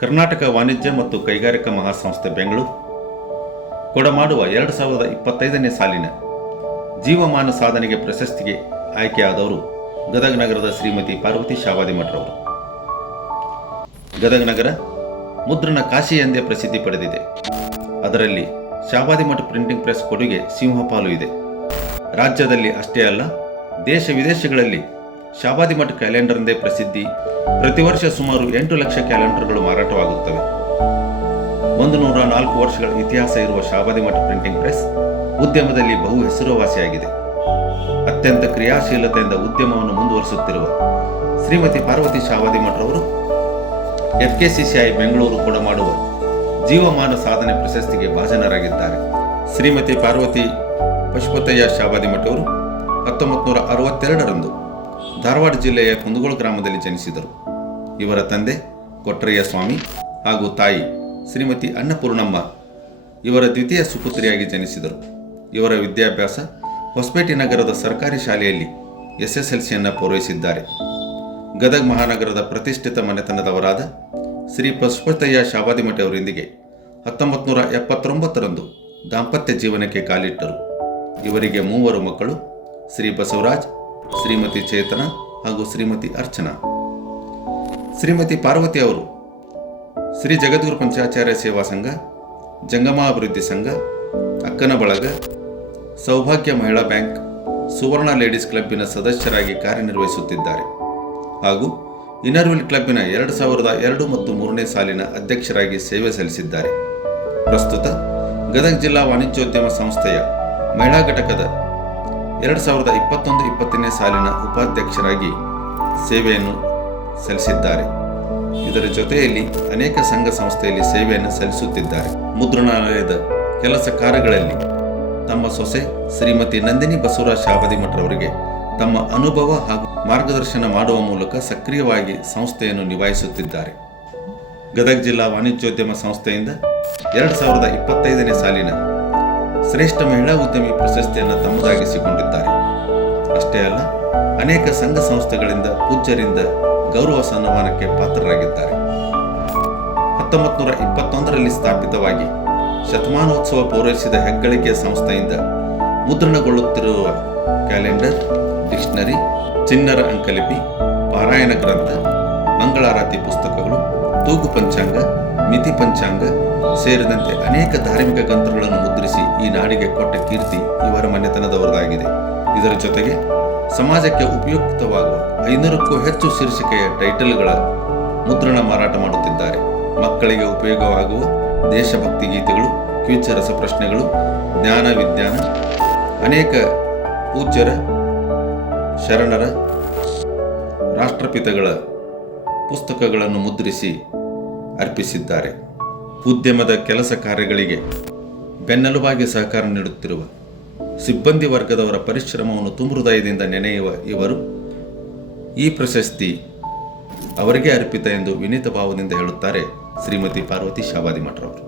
ಕರ್ನಾಟಕ ವಾಣಿಜ್ಯ ಮತ್ತು ಕೈಗಾರಿಕಾ ಮಹಾಸಂಸ್ಥೆ ಬೆಂಗಳೂರು ಕೊಡಮಾಡುವ 2025ನೇ ಸಾಲಿನ ಜೀವಮಾನ ಸಾಧನೆಗೆ ಪ್ರಶಸ್ತಿಗೆ ಆಯ್ಕೆಯಾದವರು ಗದಗ ನಗರದ ಶ್ರೀಮತಿ ಪಾರ್ವತಿ ಶಾವಾದಿಮಠರವರು. ಗದಗ ನಗರ ಮುದ್ರಣ ಕಾಶಿ ಎಂದೇ ಪ್ರಸಿದ್ಧಿ ಪಡೆದಿದೆ. ಅದರಲ್ಲಿ ಶಾವಾದಿಮಠ ಪ್ರಿಂಟಿಂಗ್ ಪ್ರೆಸ್ ಕೊಡುಗೆ ಸಿಂಹಪಾಲು ಇದೆ. ರಾಜ್ಯದಲ್ಲಿ ಅಷ್ಟೇ ಅಲ್ಲ, ದೇಶ ವಿದೇಶಗಳಲ್ಲಿ ಶಾವಾದಿಮಠ ಕ್ಯಾಲೆಂಡರ್ ಎಂದೇ ಪ್ರಸಿದ್ಧಿ. ಪ್ರತಿ ವರ್ಷ ಸುಮಾರು 8 ಲಕ್ಷ ಕ್ಯಾಲೆಂಡರ್ಗಳು ಮಾರಾಟವಾಗುತ್ತವೆ. 104 ವರ್ಷಗಳ ಇತಿಹಾಸ ಇರುವ ಶಾವಾದಿಮಠ ಪ್ರಿಂಟಿಂಗ್ ಪ್ರೆಸ್ ಉದ್ಯಮದಲ್ಲಿ ಬಹು ಹೆಸರುವಾಸಿಯಾಗಿದೆ. ಅತ್ಯಂತ ಕ್ರಿಯಾಶೀಲತೆಯಿಂದ ಉದ್ಯಮವನ್ನು ಮುಂದುವರಿಸುತ್ತಿರುವ ಶ್ರೀಮತಿ ಪಾರ್ವತಿ ಶಾವಾದಿಮಠರವರು FKCCI ಬೆಂಗಳೂರು ಕೊಡಮಾಡುವ ಜೀವಮಾನ ಸಾಧನೆ ಪ್ರಶಸ್ತಿಗೆ ಭಾಜನರಾಗಿದ್ದಾರೆ. ಶ್ರೀಮತಿ ಪಾರ್ವತಿ ಪಶುಪತಯ್ಯ ಶಾವಾದಿಮಠರವರು 1962ರಂದು ಧಾರವಾಡ ಜಿಲ್ಲೆಯ ಕುಂದಗೋಳ ಗ್ರಾಮದಲ್ಲಿ ಜನಿಸಿದರು. ಇವರ ತಂದೆ ಕೊಟ್ರಯ್ಯ ಸ್ವಾಮಿ ಹಾಗೂ ತಾಯಿ ಶ್ರೀಮತಿ ಅನ್ನಪೂರ್ಣಮ್ಮ ಇವರ ದ್ವಿತೀಯ ಸುಪುತ್ರಿಯಾಗಿ ಜನಿಸಿದರು. ಇವರ ವಿದ್ಯಾಭ್ಯಾಸ ಹೊಸಪೇಟೆ ನಗರದ ಸರ್ಕಾರಿ ಶಾಲೆಯಲ್ಲಿ SSLCಯನ್ನು ಪೂರೈಸಿದ್ದಾರೆ. ಗದಗ ಮಹಾನಗರದ ಪ್ರತಿಷ್ಠಿತ ಮನೆತನದವರಾದ ಶ್ರೀ ಪಶುಪತಯ್ಯ ಶಾವಾದಿಮಠರವರೊಂದಿಗೆ 1979ರಂದು ದಾಂಪತ್ಯ ಜೀವನಕ್ಕೆ ಕಾಲಿಟ್ಟರು. ಇವರಿಗೆ 3 ಮಕ್ಕಳು, ಶ್ರೀ ಬಸವರಾಜ್, ಶ್ರೀಮತಿ ಚೇತನ ಹಾಗೂ ಶ್ರೀಮತಿ ಅರ್ಚನಾ. ಶ್ರೀಮತಿ ಪಾರ್ವತಿ ಅವರು ಶ್ರೀ ಜಗದ್ಗುರು ಪಂಚಾಚಾರ್ಯ ಸೇವಾ ಸಂಘ, ಜಂಗಮ ಅಭಿವೃದ್ಧಿ ಸಂಘ, ಅಕ್ಕನ ಬಳಗ, ಸೌಭಾಗ್ಯ ಮಹಿಳಾ ಬ್ಯಾಂಕ್, ಸುವರ್ಣ ಲೇಡೀಸ್ ಕ್ಲಬ್ಬಿನ ಸದಸ್ಯರಾಗಿ ಕಾರ್ಯನಿರ್ವಹಿಸುತ್ತಿದ್ದಾರೆ ಹಾಗೂ ಇನ್ನರ್ವಿಲ್ ಕ್ಲಬ್ಬಿನ 2002 ಮತ್ತು 3ನೇ ಸಾಲಿನ ಅಧ್ಯಕ್ಷರಾಗಿ ಸೇವೆ ಸಲ್ಲಿಸಿದ್ದಾರೆ. ಪ್ರಸ್ತುತ ಗದಗ ಜಿಲ್ಲಾ ವಾಣಿಜ್ಯೋದ್ಯಮ ಸಂಸ್ಥೆಯ ಮಹಿಳಾ ಘಟಕದ 2021-20ನೇ ಸಾಲಿನ ಉಪಾಧ್ಯಕ್ಷರಾಗಿ ಸೇವೆಯನ್ನು ಸಲ್ಲಿಸಿದ್ದಾರೆ. ಇದರ ಜೊತೆಯಲ್ಲಿ ಅನೇಕ ಸಂಘ ಸಂಸ್ಥೆಯಲ್ಲಿ ಸೇವೆಯನ್ನು ಸಲ್ಲಿಸುತ್ತಿದ್ದಾರೆ. ಮುದ್ರಣಾಲಯದ ಕೆಲಸ ಕಾರ್ಯಗಳಲ್ಲಿ ತಮ್ಮ ಸೊಸೆ ಶ್ರೀಮತಿ ನಂದಿನಿ ಬಸವರಾಜ್ ಶಾವಾದಿಮಠರವರಿಗೆ ತಮ್ಮ ಅನುಭವ ಹಾಗೂ ಮಾರ್ಗದರ್ಶನ ಮಾಡುವ ಮೂಲಕ ಸಕ್ರಿಯವಾಗಿ ಸಂಸ್ಥೆಯನ್ನು ನಿಭಾಯಿಸುತ್ತಿದ್ದಾರೆ. ಗದಗ ಜಿಲ್ಲಾ ವಾಣಿಜ್ಯೋದ್ಯಮ ಸಂಸ್ಥೆಯಿಂದ 2025ನೇ ಸಾಲಿನ ಶ್ರೇಷ್ಠ ಮಹಿಳಾ ಉದ್ಯಮಿ ಪ್ರಶಸ್ತಿಯನ್ನು ತಮ್ಮದಾಗಿಸಿಕೊಂಡಿದ್ದಾರೆ. ಅಷ್ಟೇ ಅಲ್ಲ, ಅನೇಕ ಸಂಘ ಸಂಸ್ಥೆಗಳಿಂದ ಪೂಜ್ಯರಿಂದ ಗೌರವ ಸನ್ಮಾನಕ್ಕೆ ಪಾತ್ರರಾಗಿದ್ದಾರೆ. 1921ರಲ್ಲಿ ಸ್ಥಾಪಿತವಾಗಿ ಶತಮಾನೋತ್ಸವ ಪೂರೈಸಿದ ಹೆಗ್ಗಳಿಕೆಯ ಸಂಸ್ಥೆಯಿಂದ ಮುದ್ರಣಗೊಳ್ಳುತ್ತಿರುವ ಕ್ಯಾಲೆಂಡರ್, ಡಿಕ್ಷನರಿ, ಚಿನ್ನರ ಅಂಕಲಿಪಿ, ಪಾರಾಯಣ ಗ್ರಂಥ, ಮಂಗಳಾರತಿ ಪುಸ್ತಕಗಳು, ತೂಗು ಪಂಚಾಂಗ, ಮಿತಿ ಪಂಚಾಂಗ ಸೇರಿದಂತೆ ಅನೇಕ ಧಾರ್ಮಿಕ ಗ್ರಂಥಗಳನ್ನು ಮುದ್ರಿಸಿ ಈ ನಾಡಿಗೆ ಕೊಟ್ಟ ಕೀರ್ತಿ ಇವರ ಮನೆತನದವರದಾಗಿದೆ. ಇದರ ಜೊತೆಗೆ ಸಮಾಜಕ್ಕೆ ಉಪಯುಕ್ತವಾಗುವ 500ಕ್ಕೂ ಹೆಚ್ಚು ಶೀರ್ಷಿಕೆಯ ಟೈಟಲ್ಗಳ ಮುದ್ರಣ ಮಾರಾಟ ಮಾಡುತ್ತಿದ್ದಾರೆ. ಮಕ್ಕಳಿಗೆ ಉಪಯೋಗವಾಗುವ ದೇಶಭಕ್ತಿ ಗೀತೆಗಳು, ಕ್ವಿಜ್ ರಸಪ್ರಶ್ನೆಗಳು, ಜ್ಞಾನ ವಿಜ್ಞಾನ, ಅನೇಕ ಪೂಜ್ಯರ, ಶರಣರ, ರಾಷ್ಟ್ರಪಿತಗಳ ಪುಸ್ತಕಗಳನ್ನು ಮುದ್ರಿಸಿ ಅರ್ಪಿಸಿದ್ದಾರೆ. ಉದ್ಯಮದ ಕೆಲಸ ಕಾರ್ಯಗಳಿಗೆ ಬೆನ್ನೆಲುಬಾಗಿ ಸಹಕಾರ ನೀಡುತ್ತಿರುವ ಸಿಬ್ಬಂದಿ ವರ್ಗದವರ ಪರಿಶ್ರಮವನ್ನು ತುಂಬ ಹೃದಯದಿಂದ ನೆನೆಯುವ ಇವರು ಈ ಪ್ರಶಸ್ತಿ ಅವರಿಗೆ ಅರ್ಪಿತ ಎಂದು ವಿನೀತ ಭಾವದಿಂದ ಹೇಳುತ್ತಾರೆ ಶ್ರೀಮತಿ ಪಾರ್ವತಿ ಶಾವಾದಿಮಠರವರು.